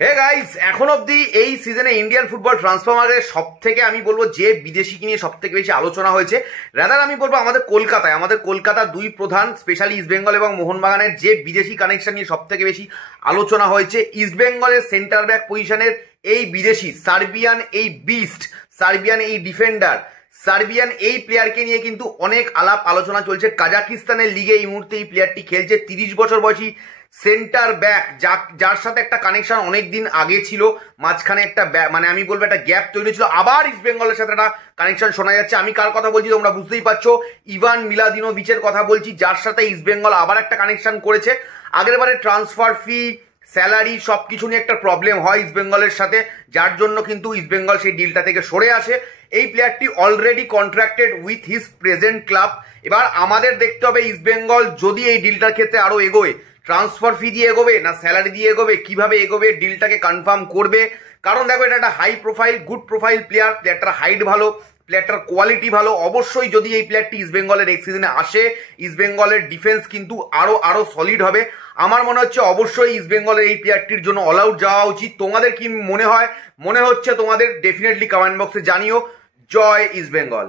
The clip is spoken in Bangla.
হে গাইস, এখন অব্দি এই সিজনে ইন্ডিয়ান ফুটবল ট্রান্সফার মার্কেটে সব থেকে আমি বলবো যে বিদেশি নিয়ে সব থেকে বেশি আলোচনা হয়েছে, রাদার আমি বলবো আমাদের কলকাতার দুই প্রধান স্পেশালি ইস্টবেঙ্গল এবং মোহনবাগানের যে বিদেশি কানেকশন নিয়ে সব থেকে বেশি আলোচনা হয়েছে। ইস্টবেঙ্গলের সেন্টার ব্যাক পজিশনের এই বিদেশি সার্বিয়ান এই বিস্ট, সার্বিয়ান এই ডিফেন্ডার, সার্বিয়ান এই প্লেয়ারকে নিয়ে কিন্তু অনেক আলাপ আলোচনা চলছে। কাজাকিস্তানের লিগে এই মুহূর্তে এই প্লেয়ারটি খেলছে। 30 বছর বয়সী সেন্টার ব্যাক, যার সাথে একটা কানেকশন অনেক দিন আগে ছিল, মাঝখানে একটা মানে আমি বলবো একটা গ্যাপ তৈরি ছিল, আবার ইস্ট বেঙ্গলের সাথে একটা কানেকশন শোনা যাচ্ছে। আমি কার কথা বলছি তোমরা বুঝতেই পারছো, ইভান মিলাদিনোভিচের কথা বলছি, যার সাথে ইস্ট বেঙ্গল আবার একটা কানেকশন করেছে। আগের বারে ট্রান্সফার ফি, স্যালারি সবকিছু নিয়ে একটা প্রবলেম হয় ইস্ট বেঙ্গলের সাথে, যার জন্য কিন্তু ইস্ট বেঙ্গল সেই ডিলটা থেকে সরে আসে। এই প্লেয়ারটি already contracted with his present club. এবার আমাদের দেখতে হবে ইস্ট বেঙ্গল যদি এই ডিলটার ক্ষেত্রে আরো এগোয়, ট্রান্সফার ফি দিয়ে এগোবে না স্যালারি দিয়ে এগোবে, কিভাবে এগোবে, ডিলটাকে কনফার্ম করবে। কারণ দেখো, এটা একটা high profile, good profile player, প্লেয়ারটার হাইট ভালো, প্লেয়ারটার কোয়ালিটি ভালো। অবশ্যই যদি এই প্লেয়ারটি ইস্ট বেঙ্গলের এক সিজনে আসে, ইস্ট বেঙ্গলের ডিফেন্স কিন্তু আরো সলিড হবে। আমার মনে হচ্ছে অবশ্যই ইস্ট বেঙ্গলের এই প্লেয়ারটির জন্য অল আউট যাওয়া উচিত। তোমাদের কি মনে হয়, মনে হচ্ছে তোমাদের? ডেফিনেটলি কমেন্ট বক্সে জানিও। জয় ইস্ট বেঙ্গল।